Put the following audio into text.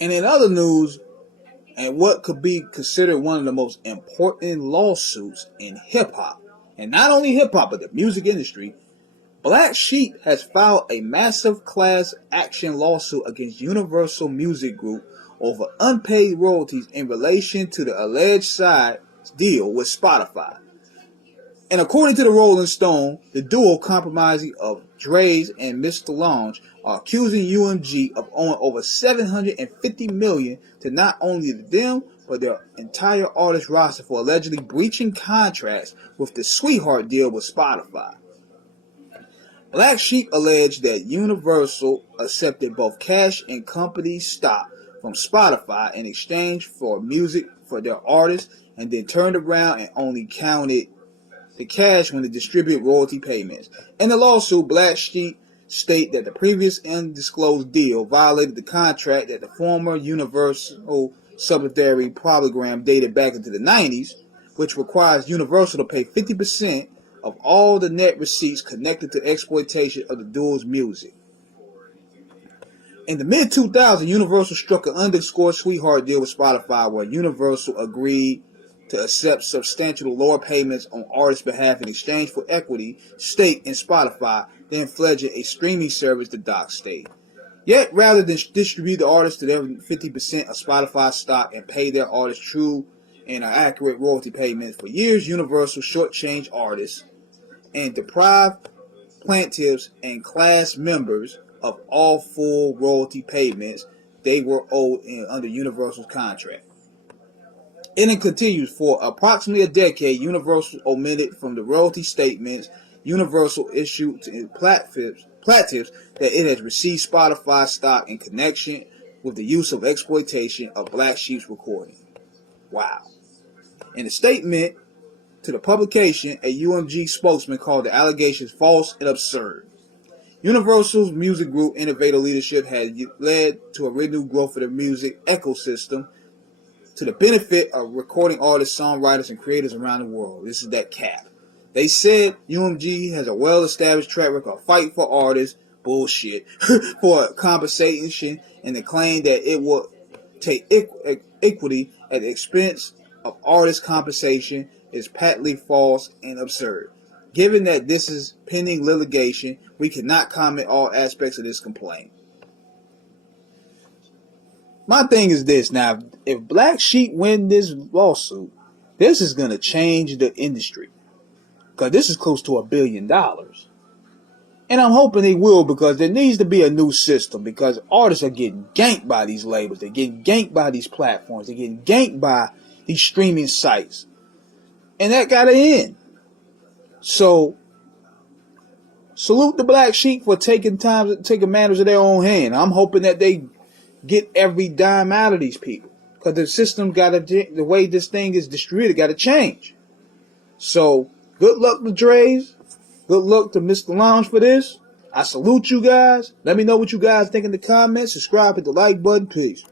And in other news, and what could be considered one of the most important lawsuits in hip hop, and not only hip hop but the music industry, Black Sheep has filed a massive class action lawsuit against Universal Music Group over unpaid royalties in relation to the alleged side deal with Spotify. And according to the Rolling Stone, the duo comprising of Dre's and Mr. Lounge are accusing UMG of owing over $750 million to not only them but their entire artist roster for allegedly breaching contracts with the Sweetheart deal with Spotify. Black Sheep alleged that Universal accepted both cash and company stock from Spotify in exchange for music for their artists, and then turned around and only counted the cash when they distribute royalty payments. In the lawsuit, Black Sheep state that the previous undisclosed deal violated the contract that the former Universal subsidiary Polygram dated back into the 90s, which requires Universal to pay 50% of all the net receipts connected to exploitation of the duo's music. In the mid-2000s, Universal struck an underscore Sweetheart deal with Spotify where Universal agreed to accept substantial lower payments on artists' behalf in exchange for equity stake in Spotify, then fledging a streaming service to Doc State. Yet, rather than distribute the artists to their 50% of Spotify stock and pay their artists true and accurate royalty payments, for years Universal shortchanged artists and deprived plaintiffs and class members of all full royalty payments they were owed under Universal's contract. And it continues. For approximately a decade, Universal omitted from the royalty statements Universal issued to plaintiffs that it has received Spotify stock in connection with the use of exploitation of Black Sheep's recording. Wow. In a statement to the publication, a UMG spokesman called the allegations false and absurd. Universal's music group innovative leadership has led to a renewed growth of the music ecosystem to the benefit of recording artists, songwriters, and creators around the world. This is that cap. They said UMG has a well-established track record of fighting for artists, bullshit, for compensation, and the claim that it will take equity at the expense of artist compensation is patently false and absurd. Given that this is pending litigation, we cannot comment all aspects of this complaint. My thing is this now, if Black Sheep win this lawsuit, this is going to change the industry. Because this is close to $1 billion. And I'm hoping they will, because there needs to be a new system, because artists are getting ganked by these labels. They're getting ganked by these platforms. They're getting ganked by these streaming sites. And that got to end. So, salute the Black Sheep for taking matters in their own hand. I'm hoping that they get every dime out of these people, because the system the way this thing is distributed got to change. So good luck to Dre's, good luck to Mr. Lounge for this. I salute you guys. Let me know what you guys think in the comments. Subscribe, hit the like button. Peace.